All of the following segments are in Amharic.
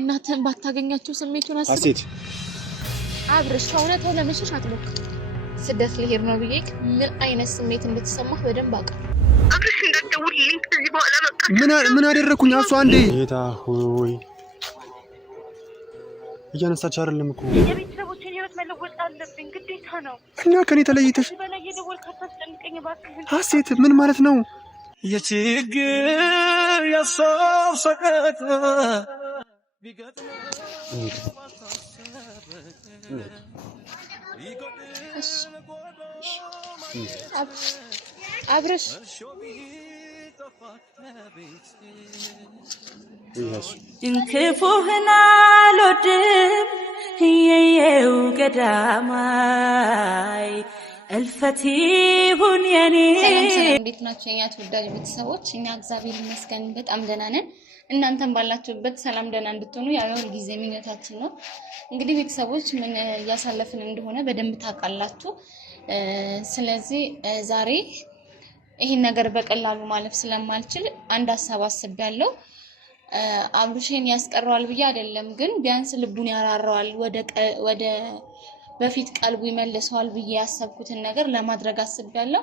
እናትህን ባታገኛቸው ስሜቱን አስብ። ሀሴት አብርሽ እውነታው ለመሸሽ አትሞክር። ስደት ልሄድ ነው ብዬ ምን አይነት ስሜት እንደተሰማህ በደንብ አውቃለሁ። አብርሽ እንዳትደውልልኝ ከዚህ በኋላ በቃ። ምን አደረኩኝ? አሱ አንዴ ጌታ ሆይ እያነሳች አይደለም እኮ የቤተሰቦችን ህይወት መለወጥ አለብኝ ግዴታ ነው። እና ከኔ ተለይተሽ በላይ የደወልክ አታስጨንቀኝ እባክህ። ሀሴት ምን ማለት ነው? የችግር ያሰብ ሰቀቀ አብርሽ እንክፉህን አልወድም የየው ገዳማይ እልፈት ይሁን የኔ። ሰላም እንዴት ናችሁ የኛ ተወዳጅ ቤተሰቦች? እኛ እግዚአብሔር ይመስገን በጣም ደህና ነን። እናንተም ባላችሁበት ሰላም ደህና እንድትሆኑ ያው ጊዜ ምኞታችን ነው። እንግዲህ ቤተሰቦች ምን እያሳለፍን እንደሆነ በደንብ ታውቃላችሁ። ስለዚህ ዛሬ ይሄን ነገር በቀላሉ ማለፍ ስለማልችል አንድ ሐሳብ አስቤያለሁ። አብርሽን ያስቀረዋል ብዬ አይደለም፣ ግን ቢያንስ ልቡን ያራራዋል፣ ወደ በፊት ቀልቡ ይመልሰዋል ብዬ ያሰብኩትን ነገር ለማድረግ አስቤያለሁ።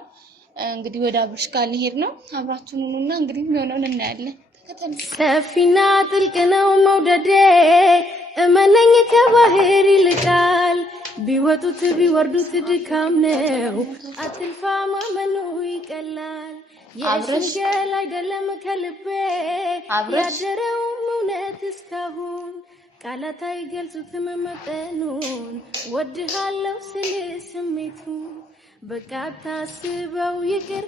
እንግዲህ ወደ አብርሽ ጋር ልሄድ ነው። አብራችሁን ሁኑና እንግዲህ የሚሆነውን እናያለን። ተከተሉ። ሰፊና ጥልቅ ነው መውደዴ እመነኝ ከባህር ይልቃል። ቢወጡት ቢወርዱት ድካም ነው አትልፋ ማመኑ ይቀላል። የሽንገል አይደለም ከልቤ ያደረው እውነት እስካሁን ቃላት አይገልጹትም መጠኑን ወድሃለሁ ስል ስሜቱ በቃ ታስበው ይቅር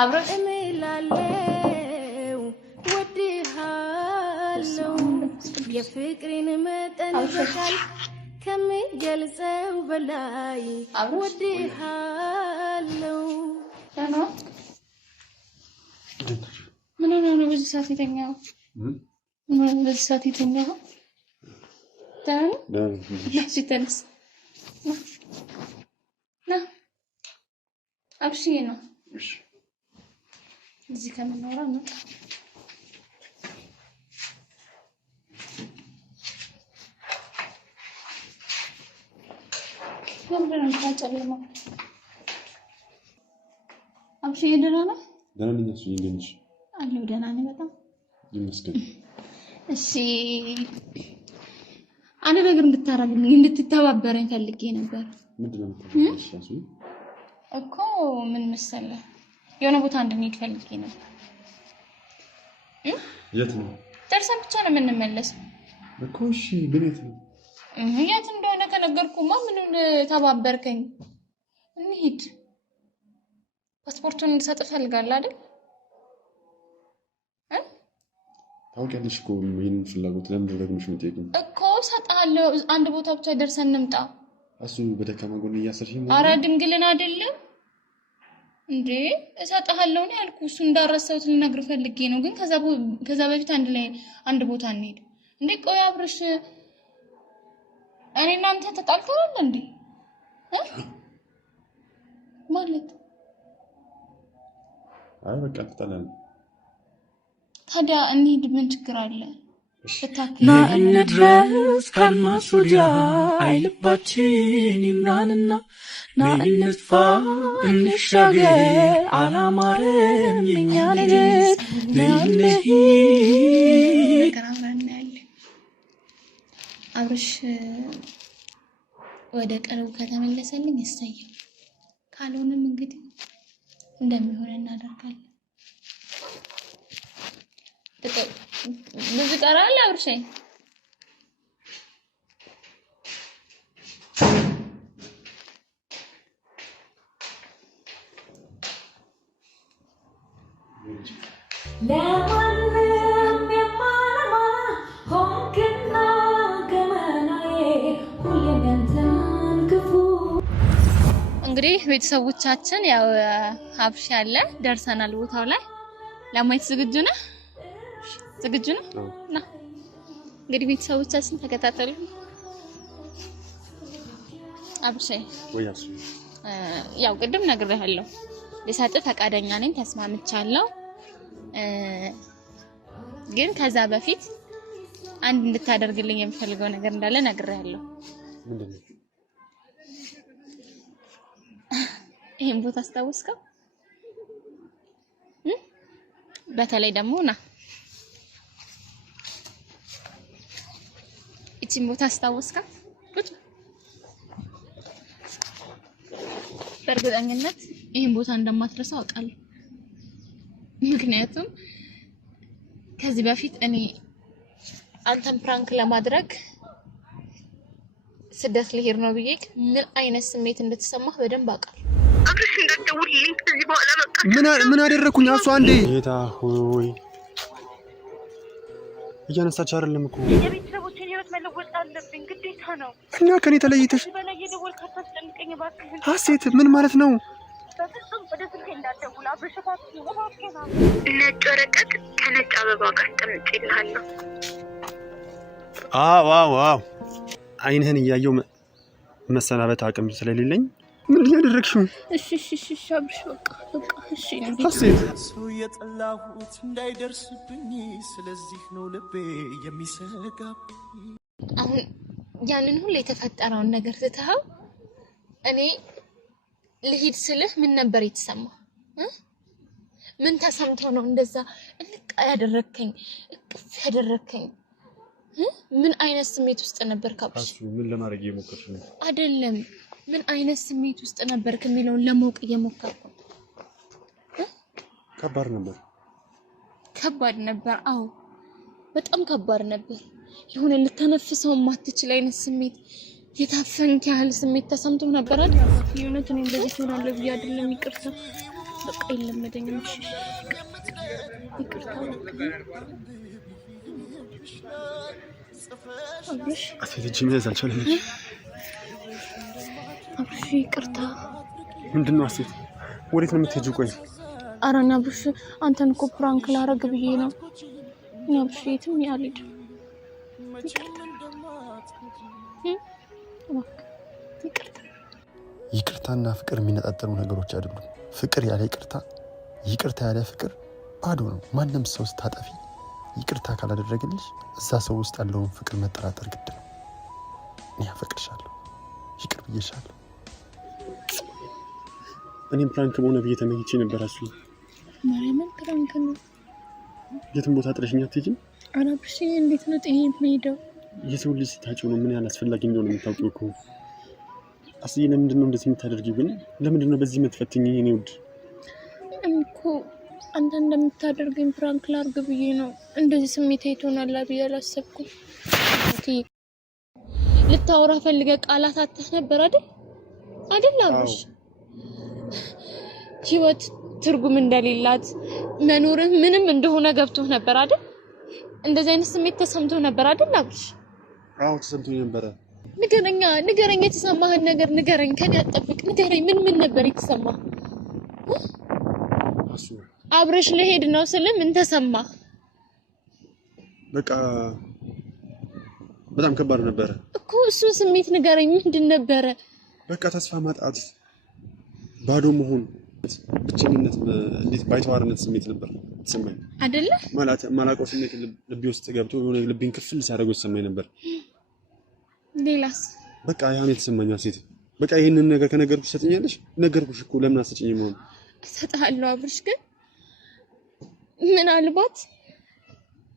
አብርሽ እምላለው ወድሃለሁ የፍቅሬን መጠን በቃል ከሚገልጸው በላይ ወድሃለሁ። ምን ነው በዚህ ሰዓት የተኛው? በዚህ ሰዓት የተኛው ተነስ ና አብሽዬ ነው እዚህ ከምንኖራ ነው። ለምን ታጨለማ? አብሽዬ ደህና ነህ? ደህና ነኝ። እሱ ይንገኝሽ አለው ደህና ነኝ በጣም ይመስገን። እሺ አንድ ነገር እንድታረግልኝ እንድትተባበረኝ ፈልጌ ነበር። ምንድነው የምትፈልጊው? እኮ ምን መሰለህ የሆነ ቦታ እንድንሄድ ፈልጌ ነበር። የት ነው? ደርሰን ብቻ ነው የምንመለሰው እኮ። እሺ ግን የት ነው? የት እንደሆነ ከነገርኩማ ምንም ተባበርከኝ። እንሂድ። ፓስፖርቱን እንድሰጥ እፈልጋለሁ አይደል? ታውቂያለሽ እኮ ይሄንን ፍላጎት ለምን ደግመሽ የምትጠይቂኝ? እኮ እሰጥሃለሁ። አንድ ቦታ ብቻ ደርሰን እንምጣ። እሱ በደካማ ጎን እያሰርሽኝ ነው። ኧረ ድንግልን አይደለም እንዴ እሰጥሃለሁ ነው ያልኩህ። እሱ እንዳረሳሁት ልነግርህ ፈልጌ ነው። ግን ከዛ በፊት አንድ ቦታ እንሄድ። እንዴ ቆይ አብርሽ እኔ እናንተ ተጣልተናል እንዴ? ማለት አይ በቃ ተጣላን። ታዲያ እንሂድ ምን ችግር አለ? ና እንድረስ ካልማስ ወዲያ አይልባችን ይምራንና ና እንጥፋ እንሻገር አላማረም የኛ ልጅ ነይነይ አብርሽ ወደ ቀልቡ ከተመለሰልኝ እሰየው፣ ካልሆነም እንግዲህ እንደሚሆን እናደርጋለን። ብዙ ቀራል አብርሽ ለማንም የማለማ ሆንክና ገመናዬ ሁሌም ያንተን ክፉ። እንግዲህ ቤተሰቦቻችን ያው አብርሽ ያለ ደርሰናል ቦታው ላይ። ለማየት ዝግጁ ነህ? ዝግጁ ነው? ና እንግዲህ ቤተሰቦቻችን ተከታተሉ። አብርሽ ወያሱ ያው ቅድም ነግሬሃለሁ፣ ልሰጥህ ፈቃደኛ ነኝ፣ ተስማምቻለሁ። ግን ከዛ በፊት አንድ እንድታደርግልኝ የምፈልገው ነገር እንዳለ ነግሬሃለሁ። ምንድነው? ይሄን ቦታ አስታውስከው? በተለይ ደግሞ ና እቺን ቦታ አስታውስከው? በእርግጠኝነት ይሄን ቦታ እንደማትረሳው አውቃለሁ። ምክንያቱም ከዚህ በፊት እኔ አንተን ፕራንክ ለማድረግ ስደት ልሄድ ነው ብዬ ምን አይነት ስሜት እንደተሰማህ በደንብ አውቃለሁ። አብረሽ እንዳትደውልልኝ ከዚህ በኋላ በቃ። ምን አደረኩኝ? አሱ አንዴ ጌታ ሆይ እያነሳች አይደለም እኮ። የቤተሰቦቼን ህይወት መለወጥ አለብኝ፣ ግዴታ ነው። እና ከኔ ተለይተሽ በላይ የደወልክ አታስጨንቀኝ እባክህ። ሀሴት ምን ማለት ነው? በፍጹም ወደ ስልኬ እንዳትደውል አብረሽ እባክህ። ነጭ ወረቀት ከነጭ አበባ ጋር አስቀምጬልሃለሁ። ዋው አይንህን እያየው መሰናበት አቅም ስለሌለኝ ምን ያደረግሽው? እሺ አብርሽ በቃ እሺ። ሀሴት ሰው የጠላሁት እንዳይደርስብኝ ስለዚህ ነው ልቤ የሚሰጋብኝ። አሁን ያንን ሁሉ የተፈጠረውን ነገር ትተኸው እኔ ልሂድ ስልህ ምን ነበር የተሰማ? ምን ተሰምቶ ነው እንደዛ እንቃ ያደረከኝ እቅፍ ያደረከኝ? ምን አይነት ስሜት ውስጥ ነበር ካብሽ? ምን ለማድረግ እየሞከርሽ ነው? አይደለም ምን አይነት ስሜት ውስጥ ነበር ከሚለውን ለማወቅ እየሞከርኩ። ከባድ ነበር። አዎ በጣም ከባድ ነበር። የሆነ ልተነፍሰው ማትችል አይነት ስሜት፣ የታፈንክ ያህል ስሜት ተሰምቶ ነበር አይደል? የእውነት እኔ እንደዚህ ሆናለሁ ብዬ አይደለም። ይቅርታ በቃ የለመደኝም። እሺ ይቅርታ። አብርሽ አትሄጂ መያዝ አልቻለም። አብርሽ ይቅርታ። ምንድነው አሴት? ወዴት ነው የምትሄጂው? ቆይ ኧረ እኔ አብርሽ አንተን እኮ ፕራንክ ላደርግ ብዬ ነው። እኔ አብርሽ የትም አልሄድም። ይቅርታና ፍቅር የሚነጣጠሉ ነገሮች አይደሉም። ፍቅር ያለ ይቅርታ፣ ይቅርታ ያለ ፍቅር ባዶ ነው። ማንም ሰው ስታጠፊ ይቅርታ ካላደረገልሽ እዛ ሰው ውስጥ ያለውን ፍቅር መጠራጠር ግድ ነው። እኔ አፈቅርሻለሁ፣ ይቅር ብዬሻለሁ። እኔም ፕራንክ በሆነ ብዬ ተመኝቼ ነበር። አሱ ማርያምን ፕራንክ ነው። የትም ቦታ ጥለሽኝ አትሄጂም? ኧረ አብርሽ እንዴት ነው ጥዬ የምሄደው? የሰው ልጅ ስታጭው ነው ምን ያህል አስፈላጊ እንደሆነ የምታውቂው እኮ። አስዬ ለምንድን ነው እንደዚህ የምታደርጊው ግን? ለምንድን ነው በዚህ የምትፈትኝኝ? እኔ ውድ እኮ አንተ እንደምታደርገኝ ፕራንክ ላድርግ ብዬ ነው። እንደዚህ ስሜታዊ ትሆናለህ ብዬ አላሰብኩም። ልታወራ ፈልገህ ቃላት አጥተህ ነበር አይደል አብርሽ? ህይወት ትርጉም እንደሌላት መኖርህ ምንም እንደሆነ ገብቶህ ነበር አይደል? እንደዚህ አይነት ስሜት ተሰምቶ ነበር አይደል አብርሽ? አዎ ተሰምቶኝ ነበር። ንገረኝ፣ የተሰማህን ነገር ንገረኝ። ከኔ አትጠብቅ፣ ንገረኝ። ምን ነበር የተሰማህ? አብረሽ ለሄድ ነው ስለ ምን ተሰማ? በቃ በጣም ከባድ ነበር እኮ እሱ ስሜት ንገረኝ። ምንድን ነበረ? በቃ ተስፋ ማጣት፣ ባዶ መሆን፣ ብቸኝነት፣ እንዴት ባይተዋርነት ስሜት ነበር ተሰማኝ አይደለ? ማላውቀው ስሜት ልቤ ውስጥ ገብቶ የሆነ ልቤን ክፍል ሲያደርገው ተሰማኝ ነበር። ሌላስ? በቃ ያን የተሰማኝ ሴት በቃ ይሄንን ነገር ከነገርኩሽ ሰጥኛለሽ? ነገርኩሽ እኮ ለምን አትሰጭኝም? ሆነ እሰጥሃለሁ አብርሽ፣ ግን ምናልባት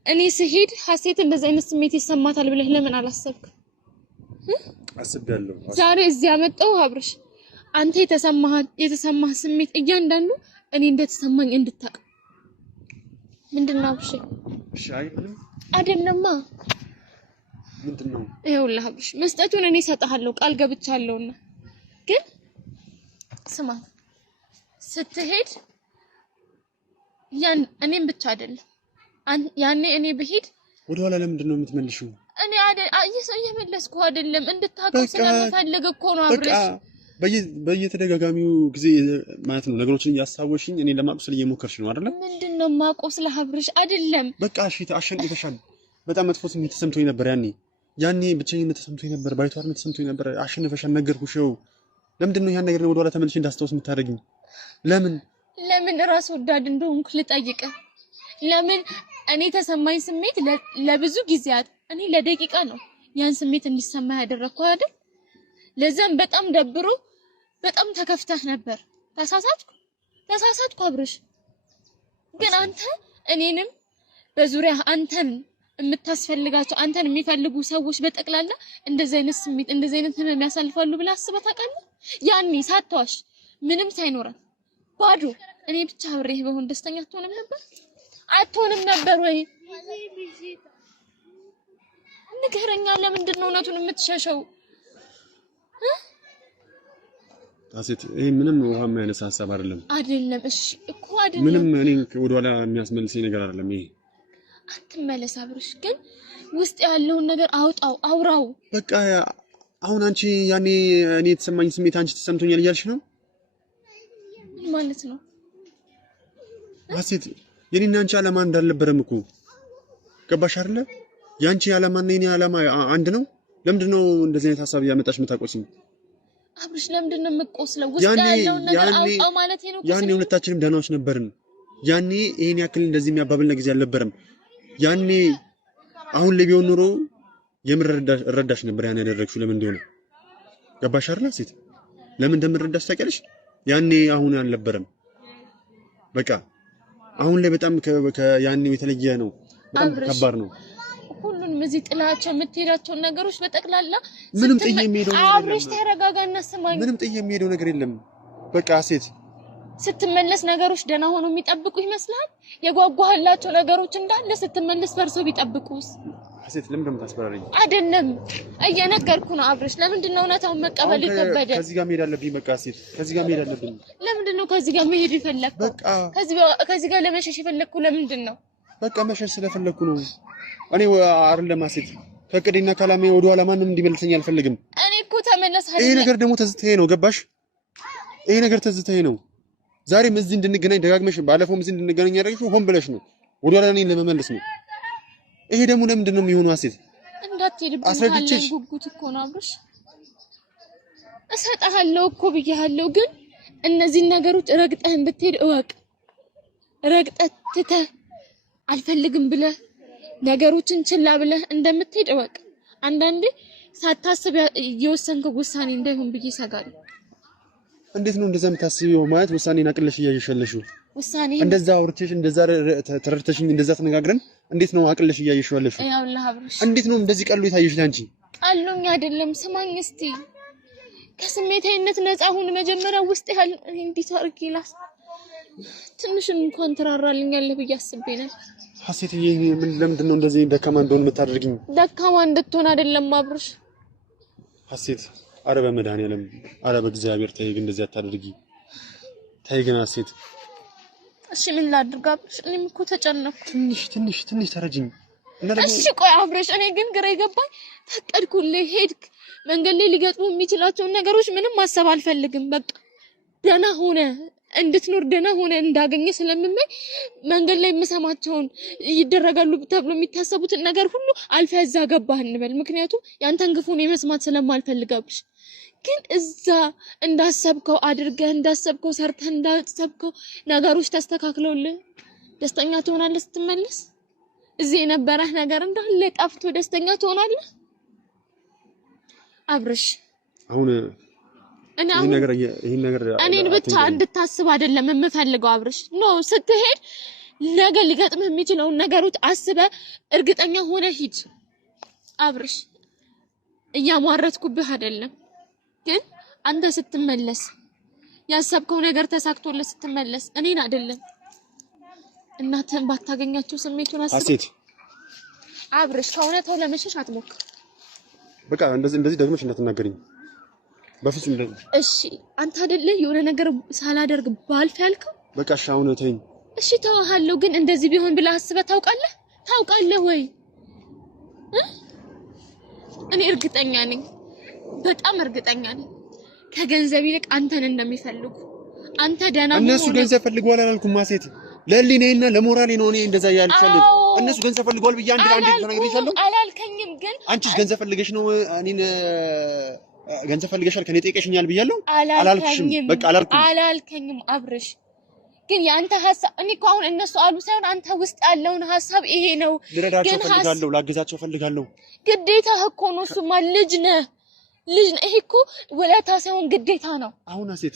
እኔ ስሄድ ሀሴት እንደዚህ አይነት ስሜት ይሰማታል ብለህ ለምን አላሰብክም? አስቤያለሁ። ዛሬ እዚህ ያመጣው አብርሽ አንተ የተሰማህ ስሜት እያንዳንዱ እኔ እንደተሰማኝ እንድታውቅ። ምንድነው አብርሽ? እሺ አይደለም አይደለማ። ምንድነው? ይኸውልህ አብርሽ መስጠቱን እኔ እሰጥሃለሁ ቃል ገብቻለሁና፣ ግን ስማ ስትሄድ እኔም ብቻ አይደለም ያኔ እኔ ብሄድ ወደኋላ ለምንድን ነው የምትመልሺው? እኔ እየመለስኩ አይደለም እንድታውቀው ስለምፈልግ እኮ ነው አብርሽ። በየተደጋጋሚው ጊዜ ማለት ነው ነገሮችን እያሳወሽኝ እኔ ለማቁሰል እየሞከርሽ ነው አይደል? ምንድነው ማቆስል አብርሽ? አይደለም በቃ እሺ አሸንፈሻል። በጣም መጥፎ ስሜት ተሰምቶኝ ነበር ያኔ ብቸኝነት ተሰምቶኝ ነበር፣ ባይተዋርነት ተሰምቶኝ ነበር። አሸንፈሻል፣ ነገርኩሽ። ለምንድን ነው ያን ነገር ወደኋላ ተመልሼ እንዳስታውስ የምታደርጊኝ? ለምን ራስ ወዳድ እንደሆንኩ ልጠይቅህ። ለምን እኔ ተሰማኝ ስሜት ለብዙ ጊዜያት እኔ ለደቂቃ ነው ያን ስሜት እንዲሰማ ያደረኩት አይደል? ለዛም በጣም ደብሮ በጣም ተከፍተህ ነበር። ተሳሳትኩ አብርሽ። ግን አንተ እኔንም በዙሪያ አንተን የምታስፈልጋቸው አንተን የሚፈልጉ ሰዎች በጠቅላላ እንደዚህ አይነት ስሜት እንደዚህ አይነት ህመም ያሳልፋሉ ብለህ አስበህ ታውቃለህ? ያኔ ሳትዋሽ ምንም ሳይኖረን ባዶ እኔ ብቻ አብሬህ በሆን ደስተኛ አትሆንም ነበር ወይ? ንገረኛ፣ ለምንድን ነው እውነቱን የምትሸሸው? አሴት ይሄ ምንም ውሃ የማያነሳ ሀሳብ አይደለም። እሺ እኮ አይደለም። ምንም እኔ ወደኋላ የሚያስመልሰኝ ነገር አይደለም። ይሄ አትመለስ አብርሽ፣ ግን ውስጥ ያለውን ነገር አውራው። በቃ አሁን አንቺ ያኔ እኔ የተሰማኝ ስሜት አንቺ ተሰምቶኛል እያልሽ ነው ማለት ነው? አሴት የኔና አንቺ ዓላማ እንዳልነበረም እኮ ገባሽ አይደለ? ያንቺ ዓላማና የኔ ዓላማ አንድ ነው። ለምንድን ነው እንደዚህ አይነት ሀሳብ ያመጣሽ የምታቆሲኝ? አብርሽ ለምንድን ነው የምትቆስለው? ውስጥ ያለውን ነገር አውጣው ማለት ነው። ያኔ ሁለታችንም ደህናዎች ነበርን። ያኔ ይሄን ያክል እንደዚህ የሚያባብልና ጊዜ አልነበረም። ያኔ አሁን ላይ ቢሆን ኖሮ እረዳሽ ነበር ያን ያደረግሽው ለምን እንደሆነ ገባሽ አይደል? ሴት ለምን እንደምረዳሽ ታውቂያለሽ? ያኔ አሁን አልነበረም። በቃ አሁን ላይ በጣም ከያኔው የተለየ ነው። በጣም ከባድ ነው። ሁሉንም እዚህ ጥላቸው የምትሄዳቸው ነገሮች በጠቅላላ ምንም ጥዬ የሚሄደው ነገር የለም። አብርሽ ተረጋጋና ስማኝ። ምንም ጥዬ የሚሄደው ነገር የለም። በቃ ሴት ስትመለስ ነገሮች ደህና ሆኖ የሚጠብቁ ይመስላል? የጓጓህላቸው ነገሮች እንዳለ ስትመለስ ፈርሶ ቢጠብቁስ? ሴት ለምን እንደምታስፈራሪኝ? አይደለም እየነገርኩ ነው አብርሽ። ለምንድን ነው እውነታውን መቀበል የከበደ? ከዚህ ጋር መሄድ አለብኝ። በቃ ሴት ከዚህ ጋር መሄድ አለብኝ። ለምንድን ነው ከዚህ ጋር መሄድ የፈለግከው? በቃ ከዚህ ጋር ለመሸሽ የፈለግኩ ለምንድን ነው? በቃ መሸሽ ስለፈለግኩ ነው። እኔ አይደለም ሴት ከቅዴና ካላሜ ወደ ኋላ ማንም እንዲመልሰኝ አልፈልግም። እኔ እኮ ተመለስ አይደል? ይሄ ነገር ደግሞ ተዝተሄ ነው ገባሽ? ይሄ ነገር ተዝተሄ ነው። ዛሬም እዚህ እንድንገናኝ ደጋግመሽ ባለፈውም እዚህ እንድንገናኝ ያደረግሽው ሆን ብለሽ ነው። ወደ ኋላ እኔን ለመመለስ ነው። ይሄ ደግሞ ለምንድን ነው የሚሆነው? ሴት እንዳትሄድብኝ አለኝ። ጉጉት እኮ ነው አብርሽ። እሰጥሃለሁ እኮ ብዬሃለሁ። ግን እነዚህን ነገሮች ረግጠህ እንድትሄድ እወቅ። ረግጠህ ትተህ አልፈልግም ብለህ ነገሮችን ችላ ብለህ እንደምትሄድ እወቅ። አንዳንዴ ሳታስብ የወሰንከው ውሳኔ እንዳይሆን ብዬ እሰጋለሁ። እንዴት ነው እንደዛ የምታስቢው? ማለት ውሳኔን አቅለሽ እያየሽለሽው? ውሳኔ እንደዛ አውርተሽ እንደዛ ተረድተሽኝ እንደዛ ተነጋግረን እንዴት ነው አቅለሽ እያየሽለሽው? ያውልህ አብርሽ፣ እንዴት ነው እንደዚህ ቀሉ የታየሽ ላንቺ? ቀሉኝ አይደለም። ስማኝ እስቲ፣ ከስሜታዊነት ነፃ ሁን። መጀመሪያ ውስጥ ያለ እንዴት አድርጌ ትንሽም እንኳን ትራራልኛለህ ብዬ አስቤ ነበር። ሀሴትዬ ለምንድን ነው እንደዚህ ደካማ እንደሆነ የምታደርጊኝ? ደካማ እንድትሆን አይደለም አብርሽ። ሀሴት አረ በመድኃኒዓለም አረ በእግዚአብሔር ተይ፣ ግን እንደዚህ አታድርጊ። ተይ ግን ሀሴት። እሺ ምን ላድርግ አብርሽ? እኔም እኮ ተጨነኩ። ትንሽ ተረጅኝ። እሺ ቆይ አብርሽ፣ እኔ ግን ግራ የገባኝ ፈቀድኩልህ፣ ሄድክ። መንገድ ላይ ሊገጥሙ የሚችላቸውን ነገሮች ምንም ማሰብ አልፈልግም። በቃ ደህና ሆነ እንድትኖር ደህና ሆነ እንዳገኘ ስለምመኝ መንገድ ላይ የምሰማቸውን ይደረጋሉ ተብሎ የሚታሰቡትን ነገር ሁሉ አልፈህ እዛ ገባህ እንበል። ምክንያቱም ያንተን ግፉን የመስማት ስለማልፈልጋብሽ። ግን እዛ እንዳሰብከው አድርገህ እንዳሰብከው ሰርተህ እንዳሰብከው ነገሮች ተስተካክለውልህ ደስተኛ ትሆናለህ ስትመለስ? እዚህ የነበረህ ነገር እንዳለ ጠፍቶ ደስተኛ ትሆናለህ አብርሽ? አሁን ይሄን ነገር እኔን ብቻ እንድታስብ አይደለም የምፈልገው አብርሽ። ስትሄድ ነገ ሊገጥምህ የሚችለውን ነገሮች አስበህ እርግጠኛ ሆነ ሂድ አብርሽ። እያሟረትኩብህ አይደለም፣ ግን አንተ ስትመለስ ያሰብከው ነገር ተሳክቶልህ ስትመለስ እኔን አይደለም እናትህን ባታገኛቸው ስሜቱን አስብ አብርሽ። ከእውነታው ለመሸሽ አትሞክር። በቃ እንደዚህ ደግመሽ እንዳትናገሪኝ በፍጹም እንደዚህ። እሺ አንተ አይደለ የሆነ ነገር ሳላደርግ ባልፍ ያልከው? በቃ እሺ አሁን ተይኝ። እሺ ተዋሃለሁ፣ ግን እንደዚህ ቢሆን ብለህ አስበህ ታውቃለህ ወይ? እኔ እርግጠኛ ነኝ፣ በጣም እርግጠኛ ነኝ ከገንዘብ ይልቅ አንተን እንደሚፈልጉ። አንተ ደህና ሆኖ እነሱ ገንዘብ ፈልገዋል አላልኩም ሴት፣ ለህሊናዬና ለሞራሌ ነው እኔ እንደዛ ያልቻለሁ። እነሱ ገንዘብ ፈልገዋል ብዬ አንድ ተናግሬሻለሁ አላልከኝም? ግን አንቺስ ገንዘብ ፈልገሽ ነው እኔን ገንዘብ ፈልገሻል ከኔ ጠይቀሽኛል ብያለሁ? አላልኩሽም። በቃ አላልኩም። አላልከኝም አብርሽ። ግን ያንተ ሐሳብ እኔ እኮ አሁን እነሱ አሉ ሳይሆን አንተ ውስጥ ያለውን ሐሳብ ይሄ ነው። ልረዳቸው ፈልጋለሁ፣ ላግዛቸው ፈልጋለሁ። ግዴታ እኮ ነው። እሱማ ልጅ ነህ። ይሄ እኮ ውለታ ሳይሆን ግዴታ ነው። አሁን ሴት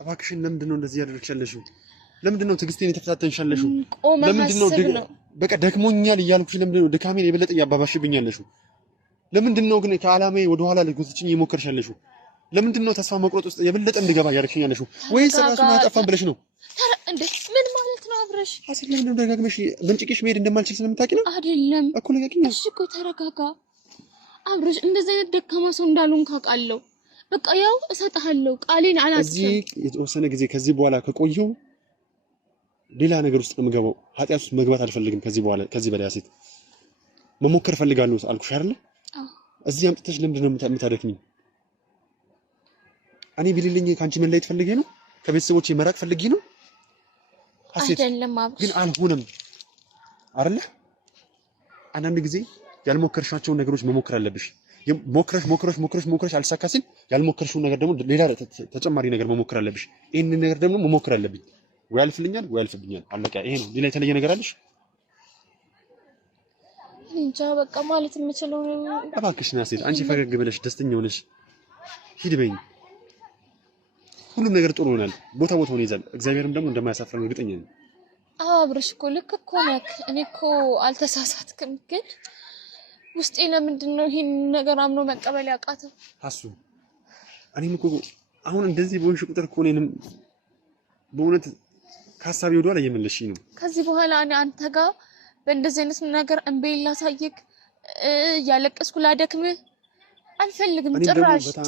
እባክሽን ለምንድን ነው እንደዚህ ያደረግሻለሽው? ለምንድን ነው ትዕግስቴን የተፈታተንሻለሽው? ለምንድን ነው በቃ ደክሞኛል እያልኩሽ ለምንድን ነው ድካሜን የበለጠ ያባባሽብኛለሽው? ለምንድን ነው ግን ከዓላማዬ ወደ ኋላ ልትጎትችኝ እየሞከርሻለሽው? ለምንድን ነው ተስፋ መቁረጥ ውስጥ የበለጠ እንድገባ ያደረግሽኛለሽው? ወይስ ራሱን አጠፋን ብለሽ ነው? እንዴ ምን ማለት ነው አብረሽ? አሰለ ለምንድን ነው ደጋግመሽ መንጭቂሽ መሄድ እንደማልችል ስለምታውቂ ነው? አይደለም እኮ ለጋግኝ። እሺ እኮ ተረጋጋ አብረሽ። እንደዚህ አይነት ደካማ ሰው እንዳሉን ካውቃለሁ። በቃ ያው እሰጥሃለሁ፣ ቃሌን አላስብም። እዚህ የተወሰነ ጊዜ ከዚህ በኋላ ከቆየው ሌላ ነገር ውስጥ ነው የምገባው። ኃጢአት ውስጥ መግባት አልፈልግም። ከዚህ በኋላ ከዚህ በላይ ሴት መሞከር ፈልጋለሁ አልኩሽ አይደል? እዚህ አምጥተሽ ለምንድን ነው የምታደክሚኝ? እኔ ቢልልኝ ካንቺ መለየት ፈልጌ ነው? ከቤተሰቦቼ መራቅ ፈልጌ ነው? አይደለም አብረሽ ግን አልሆነም አይደል? አንዳንድ ጊዜ ያልሞከርሻቸውን ነገሮች መሞከር አለብሽ። ሞክረሽ አልሳካ ሲል ያልሞከርሽውን ነገር ደግሞ ሌላ ተጨማሪ ነገር መሞከር አለብሽ። ይሄንን ነገር ደግሞ መሞከር አለብኝ። ወይ ያልፍልኛል ወይ ያልፍብኛል። አለቃ ይሄ ነው። ሌላ የተለየ ነገር አለሽ? እንጃ በቃ ማለት የምችለው ነው። እባክሽ ና ሴት፣ አንቺ ፈገግ ብለሽ ደስተኛ ሆነሽ ሂድ በይኝ። ሁሉም ነገር ጥሩ ይሆናል። ቦታውን ይዛል። እግዚአብሔርም ደግሞ እንደማያሳፍረን እርግጠኛ ነኝ። አብረሽ እኮ ልክ እኮ ነህ። እኔ እኮ አልተሳሳትክም። ግን ውስጤ ለምንድን ነው ይሄን ነገር አምኖ መቀበል ያቃተው? አሱ እኔም እኮ አሁን እንደዚህ በሆንሽ ቁጥር እኮ እኔንም በእውነት ከሀሳቤ ወደ ኋላ እየመለስሽኝ ነው። ከዚህ በኋላ እኔ አንተ ጋር በእንደዚህ አይነት ነገር እንቤል ላሳይክ ያለቀስኩ ላደክምህ አልፈልግም።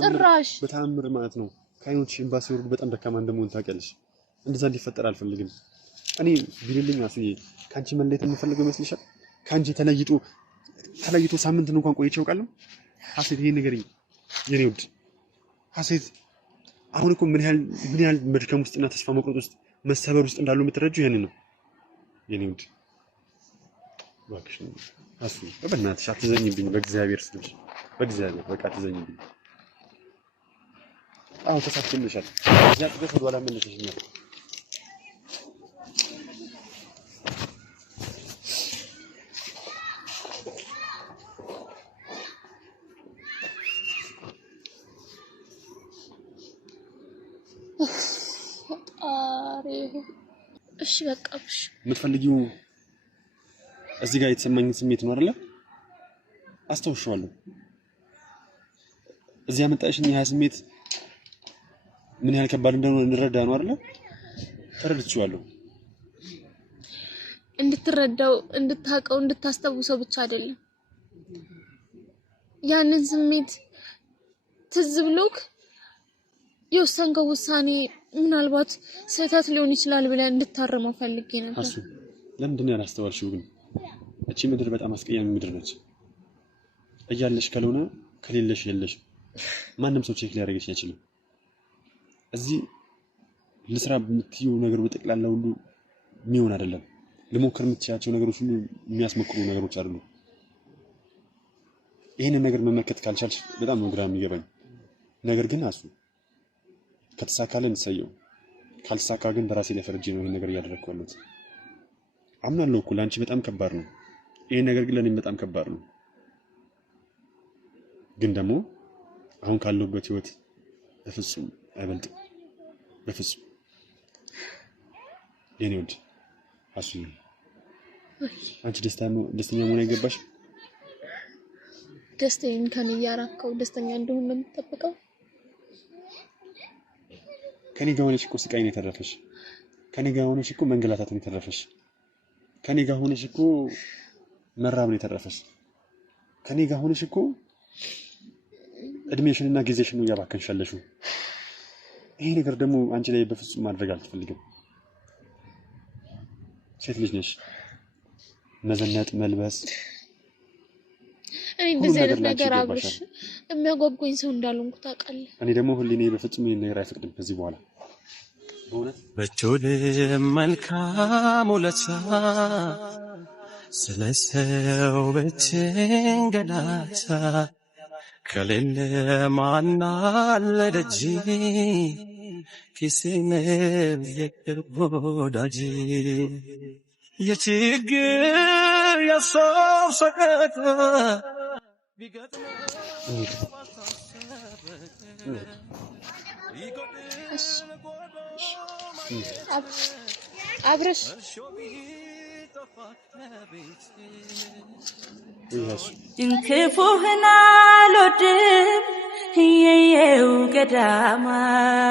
ጭራሽ በተአምር ማለት ነው ከአይኖችሽ እንባ ሲወርድ በጣም ደካማ እንደምሆን ታውቂያለሽ። እንደዛ እንዲፈጠር አልፈልግም። እኔ ቢልልኝ አሱዬ ካንቺ መለየት የምፈልገው ይመስልሻል? ካንቺ ተለይቶ ሳምንት እንኳን ቆይቼ አውቃለሁ? ሀሴት ይሄን ነገር የኔ ውድ ሀሴት አሁን እኮ ምን ያህል መድከም ውስጥና ተስፋ መቁረጥ ውስጥ መሰበር ውስጥ እንዳሉ የምትረጂው ይሄን ነው የኔ ውድ። እባክሽ አሱ በእናትሽ አትዘኝብኝ፣ በእግዚአብሔር ስም በእግዚአብሔር በቃ አትዘኝብኝ። አሁን ተሳክቶልሻል። እዚያ ጥገት ወደ ኋላ መለስሽኛል። እሺ በቃ እሺ። የምትፈልጊው እዚህ ጋር የተሰማኝን ስሜት ነው አይደል? አስተውሻለሁ። እዚህ ያመጣሽኝ ያ ስሜት ምን ያህል ከባድ እንደሆነ እንረዳ ነው አይደል? ተረድቼዋለሁ። እንድትረዳው፣ እንድታቀው፣ እንድታስተውሰው ብቻ አይደለም። ያንን ስሜት ትዝ ብሎክ የወሰንከው ውሳኔ ምናልባት ስህተት ሊሆን ይችላል ብለህ እንድታረመው ፈልጌ ነበር። አሱ ለምንድን ነው ያላስተዋልሽው ግን? እቺ ምድር በጣም አስቀያሚ ምድር ነች። እያለሽ ካልሆነ ከሌለሽ የለሽ። ማንም ሰው ቼክ ሊያደርግሽ አይችልም። እዚህ ለስራ የምትይው ነገር በጠቅላላ ሁሉ የሚሆን አይደለም። ለሞከር የምትችያቸው ነገሮች ሁሉ የሚያስመክሩ ነገሮች አይደሉም። ይሄንን ነገር መመልከት ካልቻልሽ በጣም ነው ግራ የሚገባኝ። ነገር ግን አሱ ከተሳካለን እንሰየው፣ ካልተሳካ ግን በራሴ ላይ ፈርጄ ነው ይሄን ነገር እያደረኩ ያለሁት። አምናለሁ እኮ ለአንቺ በጣም ከባድ ነው ይሄን ነገር፣ ግን ለኔም በጣም ከባድ ነው። ግን ደግሞ አሁን ካለሁበት ህይወት በፍጹም አይበልጥም። በፍጹም የኔ ወድ አሱ አንቺ ደስተኛ መሆን አይገባሽ? ደስተኛን ከኔ ያራከው ደስተኛ እንደሆነ ነው የምትጠብቀው? ከኔ ጋር ሆነሽ እኮ ስቃይ ነው የተረፈሽ። ከኔ ጋር ሆነሽ እኮ መንገላታት ነው የተረፈሽ። ከኔ ጋር ሆነሽ እኮ መራብ ነው የተረፈሽ። ከኔ ጋር ሆነሽ እኮ እድሜሽንና ጊዜሽን ነው እያባከንሽ ያለሽው። ይሄ ነገር ደግሞ አንቺ ላይ በፍጹም ማድረግ አልፈልግም። ሴት ልጅ ነሽ። መዘነጥ፣ መልበስ፣ እኔ እንደዚህ አይነት ነገር አብሽ የሚያጓጓኝ ሰው እንዳልሆንኩ ታውቃለህ። እኔ ደግሞ ሁሌ በፍጹም ይሄን ነገር አይፈቅድም ከዚህ በኋላ በእውነት በቾል መልካም ውለታ ስለሰው በትንገላታ ከሌለ ማናለ ደጅ ኪሴነ የቅርብ ወዳጅ የችግር የሰው ሰቀቀ አብረሽ እንክፉህን አልወድም የየው ገዳማይ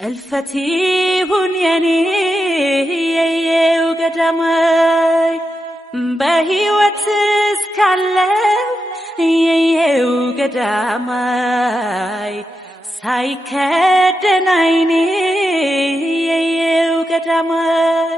እልፈት ይሁን የኔ የየው ገዳማይ በሕይወት እስካለው የየው ገዳማይ ሳይከደን ዓይኔ የየው ገዳማይ